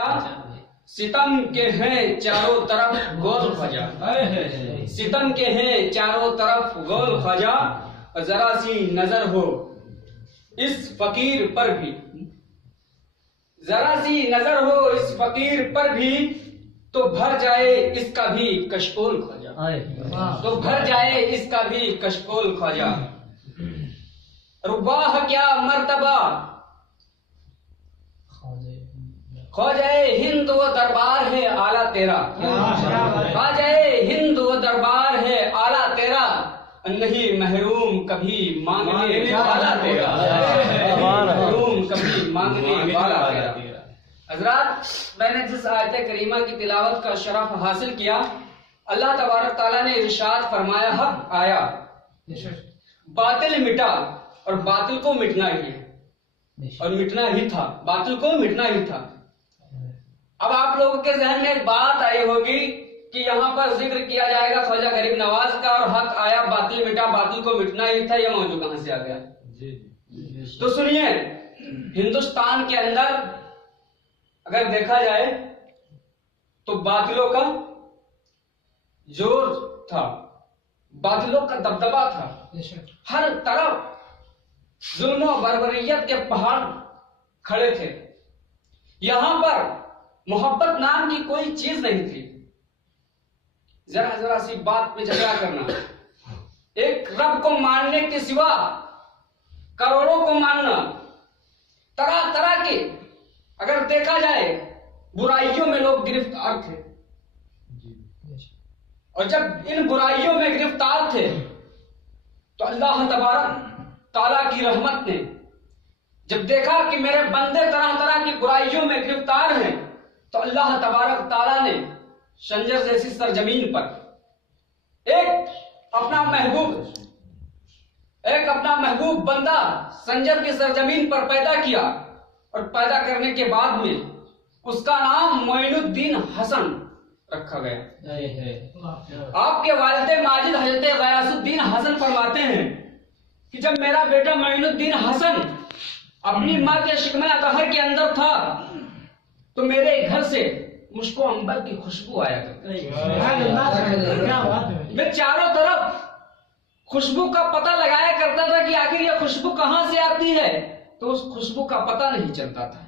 دیکھا ستم کے ہیں چاروں طرف گول خواجہ، ستم کے ہیں چاروں طرف گول خواجہ، ذرا سی نظر ہو اس فقیر پر بھی، ذرا سی نظر ہو اس فقیر پر بھی تو بھر جائے اس کا بھی کشکول خواجہ، تو بھر جائے اس کا بھی کشکول خواجہ۔ رباہ کیا مرتبہ خواجہ ہند و دربار ہے اعلیٰ تیرا، خواجہ ہند و دربار ہے اعلیٰ تیرا، نہیں محروم کبھی مانگنے والا تیرا، محروم کبھی مانگنے والا تیرا۔ حضرات، میں نے جس آیت کریمہ کی تلاوت کا شرف حاصل کیا، اللہ تبارک تعالیٰ نے ارشاد فرمایا، حق آیا، باطل مٹا، اور باطل کو مٹنا ہی ہے، اور مٹنا ہی تھا، باطل کو مٹنا ہی تھا۔ اب آپ لوگوں کے ذہن میں ایک بات آئی ہوگی کہ یہاں پر ذکر کیا جائے گا خواجہ غریب نواز کا، اور حق آیا باطل مٹا، باطل کو مٹنا ہی تھا، یہ موضوع کہاں سے آ گیا؟ تو سنیے، ہندوستان کے اندر اگر دیکھا جائے تو باطلوں کا زور تھا، باطلوں کا دبدبا تھا، ہر طرف ظلم و بربریت کے پہاڑ کھڑے تھے، یہاں پر محبت نام کی کوئی چیز نہیں تھی، ذرا سی بات پہ جھگڑا کرنا، ایک رب کو ماننے کے سوا کروڑوں کو ماننا، طرح طرح کے اگر دیکھا جائے برائیوں میں لوگ گرفتار تھے، اور جب ان برائیوں میں گرفتار تھے تو اللہ تبارک تعالیٰ کی رحمت نے جب دیکھا کہ میرے بندے طرح طرح کی برائیوں میں گرفتار ہیں، تو اللہ تبارک تعالیٰ نے شنجر جیسی سرزمین پر ایک اپنا محبوب بندہ سنجر کی سرزمین پر پیدا کیا، اور پیدا کرنے کے بعد میں اس کا نام معین الدین حسن رکھا گیا۔ آپ کے والد ماجد حضرت غیاث الدین حسن فرماتے ہیں کہ جب میرا بیٹا معین الدین حسن اپنی ماں کے شکمہ اطہر کے اندر تھا تو میرے گھر سے مشک و عنبر کی خوشبو آیا کرتی، میں چاروں طرف خوشبو کا پتہ لگایا کرتا تھا کہ آخر یہ خوشبو کہاں سے آتی ہے، تو اس خوشبو کا پتہ نہیں چلتا تھا۔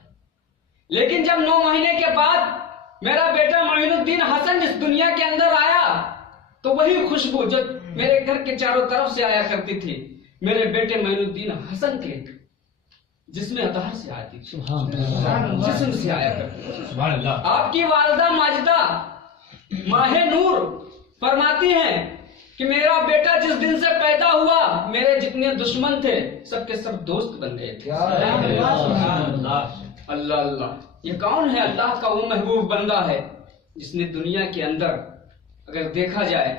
لیکن جب 9 مہینے کے بعد میرا بیٹا معین الدین حسن اس دنیا کے اندر آیا تو وہی خوشبو جو میرے گھر کے چاروں طرف سے آیا کرتی تھی میرے بیٹے معین الدین حسن کے جسم اطہر سے آتی تھی، جسم سے آیا کرتی تھی۔ آپ کی والدہ ماجدہ ماہ نور فرماتی ہیں کہ میرا بیٹا جس دن سے پیدا ہوا میرے جتنے دشمن تھے سب کے سب دوست بن گئے تھے۔ اللہ اللہ، یہ کون ہے؟ اللہ کا وہ محبوب بندہ ہے جس نے دنیا کے اندر اگر دیکھا جائے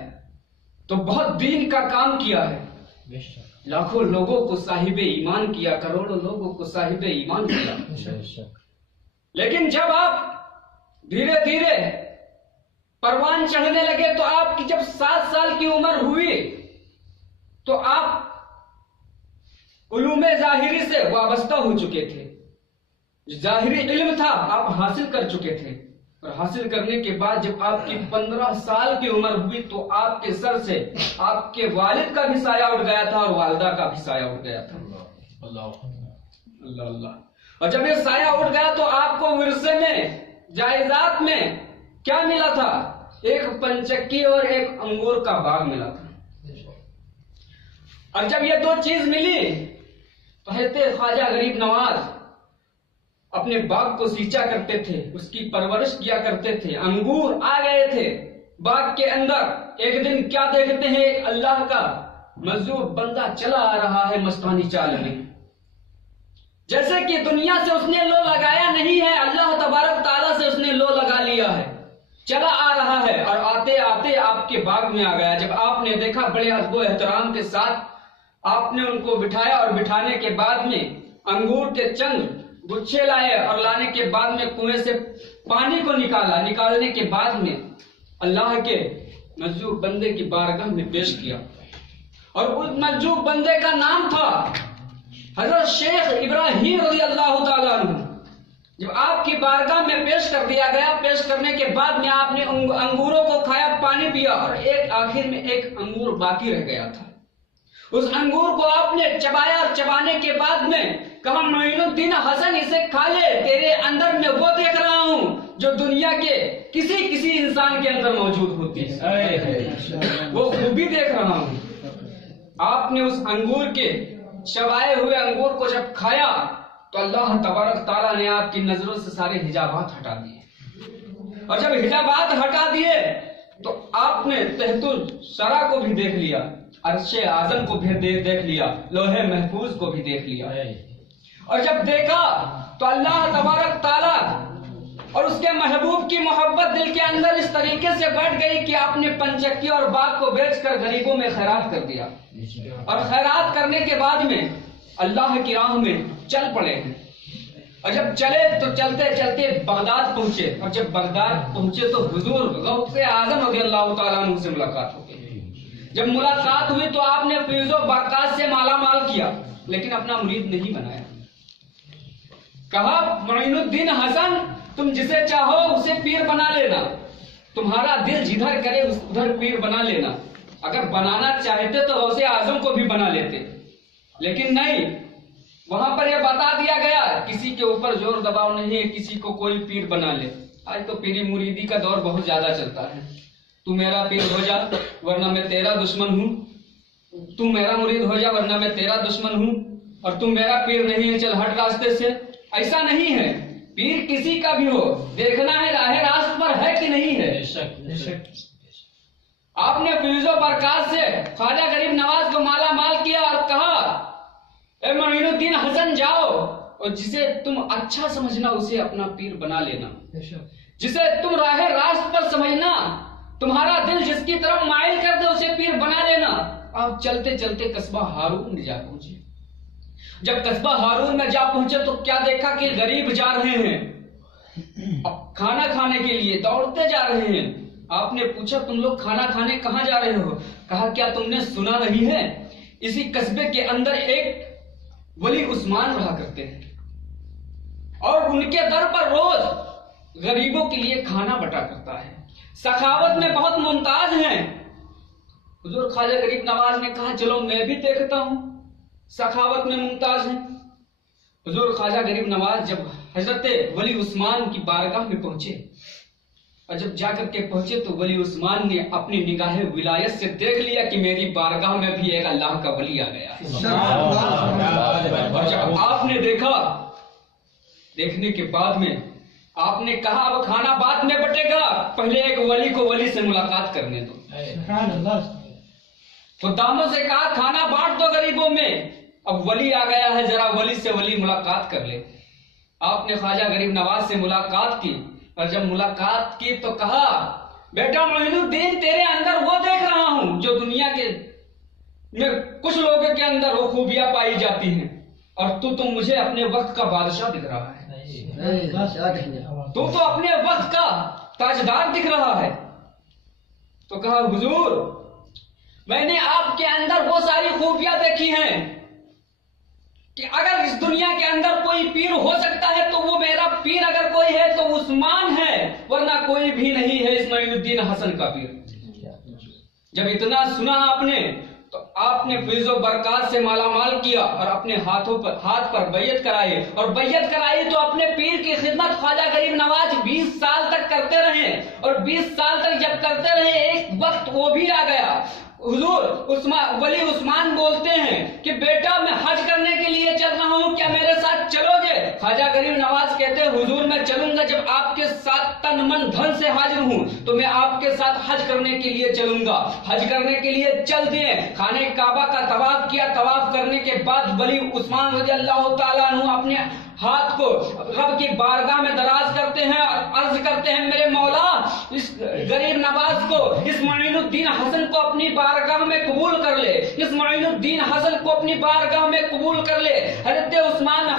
تو بہت دین کا کام کیا ہے، لاکھوں لوگوں کو صاحب ایمان کیا، کروڑوں لوگوں کو صاحب ایمان کیا۔ لیکن جب آپ دھیرے دھیرے پروان چڑھنے لگے تو آپ کی جب 7 سال کی عمر ہوئی تو آپ علوم ظاہری سے وابستہ ہو چکے تھے، ظاہری علم تھا آپ حاصل کر چکے تھے، اور حاصل کرنے کے بعد جب آپ کی 15 سال کی عمر ہوئی تو آپ کے سر سے آپ کے والد کا بھی سایہ اٹھ گیا تھا اور والدہ کا بھی سایہ اٹھ گیا تھا۔ اللہ اللہ، اور جب یہ سایہ اٹھ گیا تو آپ کو ورثے میں جائیداد میں کیا ملا تھا؟ ایک پنچکی اور ایک انگور کا باغ ملا تھا۔ اور جب یہ 2 چیز ملی تو حضرت خواجہ غریب نواز اپنے باغ کو سینچا کرتے تھے، اس کی پرورش کیا کرتے تھے، انگور آ گئے تھے باغ کے اندر۔ ایک دن کیا دیکھتے ہیں، ایک اللہ کا مظلوم بندہ چلا آ رہا ہے مستانی چال میں، جیسے کہ دنیا سے اس نے لو لگایا نہیں ہے، اللہ تبارک تعالیٰ سے اس نے لو لگا لیا ہے، چلا آ رہا ہے اور آتے آتے آپ کے باغ میں آ گیا۔ جب آپ نے دیکھا بڑے ادب و احترام کے ساتھ آپ نے ان کو بٹھایا، اور بٹھانے کے بعد میں انگور کے چند گچھے لائے، اور لانے کے بعد میں کنویں سے پانی کو نکالا، نکالنے کے بعد میں اللہ کے مجذوب بندے کی بارگاہ میں پیش کیا، اور اس مجذوب بندے کا نام تھا حضرت شیخ ابراہیم رضی اللہ تعالیٰ عنہ۔ جب آپ کی بارگاہ میں پیش کر دیا گیا، پیش کرنے کے بعد میں آپ نے انگوروں کو کھایا، پانی پیا، اور آخر میں ایک انگور باقی رہ گیا تھا۔ اس انگور کو آپ نے چبایا، اور چبانے کے بعد میں کہا معین الدین حسن اسے کھا لے، تیرے اندر میں وہ دیکھ رہا ہوں جو دنیا کے کسی انسان کے اندر موجود ہوتی ہے، وہ خوبی دیکھ رہا ہوں۔ آپ نے اس انگور کے چبائے ہوئے انگور کو جب کھایا تو اللہ تبارک تعالیٰ نے آپ کی نظروں سے سارے حجابات ہٹا دیے، اور جب حجابات ہٹا دیے تو آپ نے تحت الثری کو بھی دیکھ لیا، عرش اعظم کو بھی دیکھ لیا، لوح محفوظ کو بھی دیکھ لیا، اور جب دیکھا تو اللہ تبارک تعالیٰ اور اس کے محبوب کی محبت دل کے اندر اس طریقے سے بیٹھ گئی کہ آپ نے پنچکی اور باغ کو بیچ کر غریبوں میں خیرات کر دیا، اور خیرات کرنے کے بعد میں اللہ کی راہ میں چل پڑے ہیں، اور جب چلے تو چلتے چلتے بغداد پہنچے، اور جب بغداد پہنچے تو حضور غوث اعظم رضی اللہ تعالیٰ عنہ سے ملاقات ہو گئی۔ جب ملاقات ہوئی تو آپ نے فیض و برکات سے مالا مال کیا، لیکن اپنا مرید نہیں بنایا۔ کہا معین الدین حسن تم جسے چاہو اسے پیر بنا لینا، تمہارا دل جدھر کرے ادھر پیر بنا لینا، اگر بنانا چاہتے تو غوث اعظم کو بھی بنا لیتے، لیکن نہیں، وہاں پر یہ بتا دیا گیا کسی کے اوپر زور دباؤ نہیں ہے، کسی کو کوئی پیر بنا لے۔ آج تو پیری مریدی کا دور بہت زیادہ چلتا ہے، تو میرا پیر ہو جا ورنہ میں تیرا دشمن ہوں، تو میرا مرید ہو جا ورنہ میں تیرا دشمن ہوں، اور تم میرا پیر نہیں ہے چل ہٹ راستے سے۔ ایسا نہیں ہے، پیر کسی کا بھی ہو دیکھنا ہے راہ راست پر ہے کہ نہیں ہے۔ آپ نے فیض و برکات سے خواجہ غریب نواز کو مالا مال کیا اور کہا اے معین الدین حسن جاؤ، اور جسے تم اچھا سمجھنا اسے اپنا پیر بنا لینا، جسے تم راہ راست پر سمجھنا، تمہارا دل جس کی طرف مائل کر دے اسے پیر بنا لینا۔ آپ چلتے چلتے قصبہ ہارون میں جا پہنچے۔ جب قصبہ ہارون میں جا پہنچے تو کیا دیکھا کہ غریب جا رہے ہیں اب کھانا کھانے کے لیے، دوڑتے جا رہے ہیں۔ آپ نے پوچھا تم لوگ کھانا کھانے کہاں جا رہے ہو؟ کہا کیا تم نے سنا نہیں ہے اسی قصبے کے اندر ایک ولی عثمان رہا کرتے ہیں، اور ان کے در پر روز غریبوں کے لیے کھانا بٹا کرتا ہے، سخاوت میں بہت ممتاز ہیں۔ حضور خواجہ غریب نواز نے کہا چلو میں بھی دیکھتا ہوں، سخاوت میں ممتاز ہیں۔ حضور خواجہ غریب نواز جب حضرت ولی عثمان کی بارگاہ میں پہنچے، اور جب جا کر کے پہنچے تو ولی عثمان نے اپنی نگاہ ولایت سے دیکھ لیا کہ میری بارگاہ میں بھی ایک اللہ کا ولی آ گیا ہے۔ اور جب آپ نے دیکھا، دیکھنے کے بعد میں آپ نے کہا اب کھانا بعد میں بٹے گا، پہلے ایک ولی کو ولی سے ملاقات کرنے دو۔ خداموں سے کہا کھانا بانٹ دو غریبوں میں، اب ولی آ گیا ہے، ذرا ولی سے ولی ملاقات کر لے۔ آپ نے خواجہ غریب نواز سے ملاقات کی، اور جب ملاقات کی تو کہا بیٹا معین الدین تیرے اندر وہ دیکھ رہا ہوں جو دنیا کے کچھ لوگوں کے اندر وہ خوبیاں پائی جاتی ہیں، اور تو مجھے اپنے وقت کا بادشاہ دکھ رہا ہے، تو اپنے وقت کا تاجدار دکھ رہا ہے۔ تو کہا حضور میں نے آپ کے اندر وہ ساری خوبیاں دیکھی ہیں کہ اگر اس دنیا کے اندر کوئی پیر ہو سکتا ہے تو وہ میرا پیر اگر کوئی ہے تو عثمان ہے، ورنہ کوئی بھی نہیں ہے اس معین الدین حسن کا پیر۔ جب اتنا سنا آپ نے تو آپ نے فیض و برکات سے مالا مال کیا، اور اپنے ہاتھ پر بیعت کرائی، اور بیعت کرائی تو اپنے پیر کی خدمت خواجہ غریب نواز 20 سال تک کرتے رہے، اور 20 سال تک جب کرتے رہے ایک وقت وہ بھی آ گیا۔ حضور ولی عثمان بولتے ہیں کہ بیٹا میں حج کرنے کے لیے چل رہا ہوں، کیا میرے ساتھ چلو گے؟ خواجہ غریب نواز کہتے ہیں حضور میں چلوں گا، جب آپ کے ساتھ تن من دھن سے حاضر ہوں تو میں آپ کے ساتھ حج کرنے کے لیے چلوں گا۔ حج کرنے کے لیے چل دیے، خانہ کعبہ کا طواف کیا، طواف کرنے کے بعد ولی عثمان رضی اللہ تعالیٰ عنہ اپنے ہاتھ کو رب کی بارگاہ میں دراز کرتے ہیں اور عرض کرتے ہیں میرے مولا اس غریب نواز کو، اس معین الدین حسن کو اپنی بارگاہ میں قبول کر لے، اس معین الدین حسن کو اپنی بارگاہ میں قبول کر لے۔ حضرت عثمان